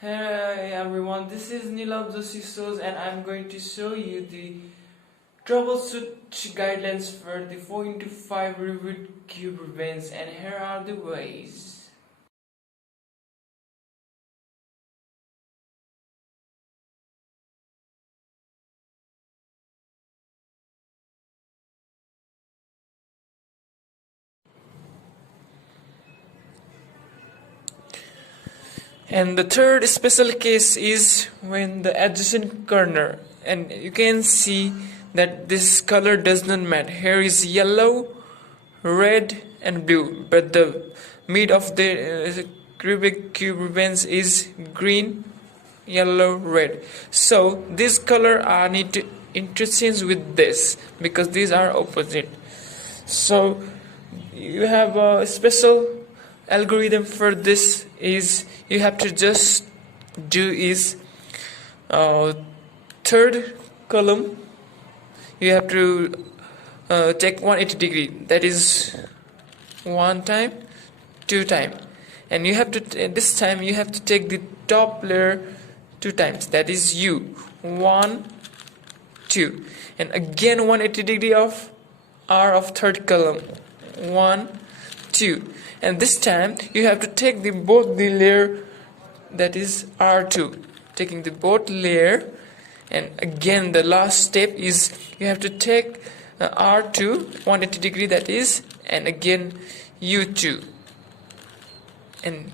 Hey everyone, this is Nilab Joshi Shows and I'm going to show you the troubleshoot guidelines for the 4x5 Rubik cube events, and here are the ways. And the third special case is when the adjacent corner, and you can see that this color does not match. Here is yellow, red and blue, but the mid of the Rubik cube events is green, yellow, red. So this color I need to interchange with this because these are opposite. So you have a special algorithm for this. Is you have to just do is third column you have to take 180-degree, that is one time, two time, and you have to this time you have to take the top layer two times, that is U, 1 2, and again 180-degree of R of third column, 1 2, and this time you have to take the both the layer, that is R2, taking the both layer, and again the last step is you have to take R2 180-degree, that is, and again U2, and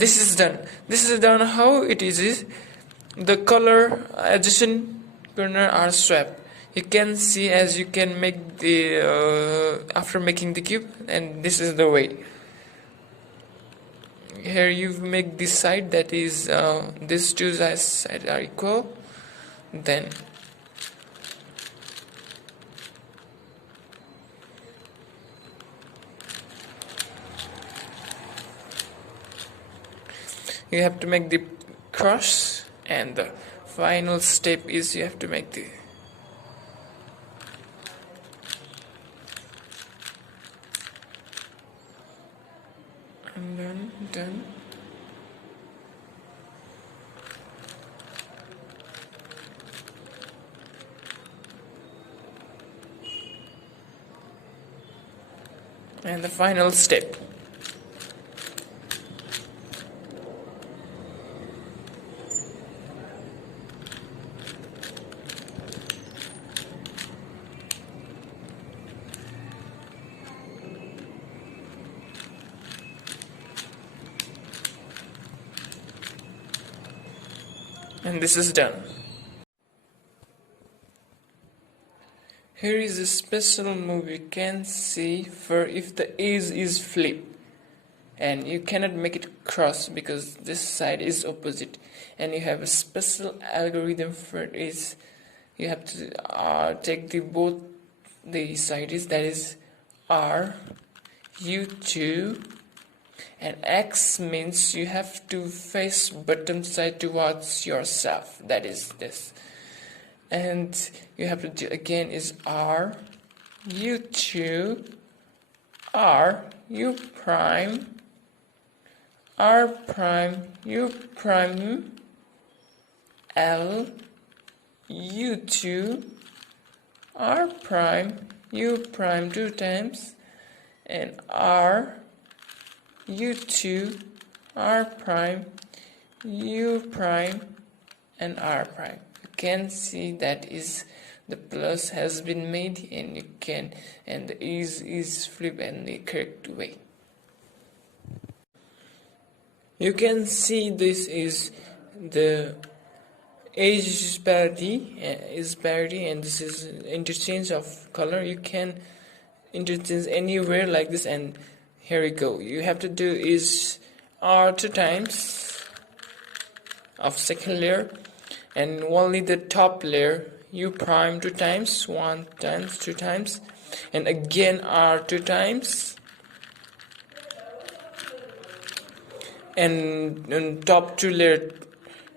this is done. This is done. How it is the color adjacent corner are swapped. You can see as you can make the after making the cube, and this is the way. Here you make this side, that is these two sides are equal, then you have to make the cross, and the final step is you have to make the and then done. And the final step. And this is done. Here is a special move you can see for if the edge is flipped and you cannot make it cross because this side is opposite, and you have a special algorithm for it. You have to take the both the sides, that is R, U2, and X means you have to face bottom side towards yourself, that is this, and you have to do again is R, U2, R, U prime, R prime, U prime, L, U2, R prime, U prime two times, and R, U2, R prime, U prime, and R prime. You can see that is the plus has been made, and you can, and the is flipped in the correct way. You can see this is the edge parity, and this is interchange of color. You can interchange anywhere like this, and here we go. You have to do is R two times of second layer, and only the top layer U prime two times, one times, two times, and again R two times, and top two layer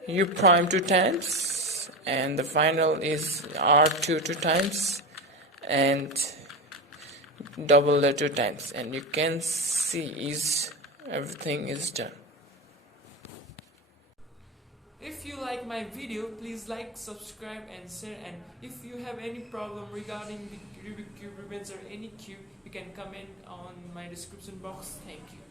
U prime two times, and the final is R2 two times, and double the two times, and you can see is everything is done. If you like my video, please like, subscribe and share, and if you have any problem regarding the Rubik cube ribbons or any cube, you can comment on my description box. Thank you.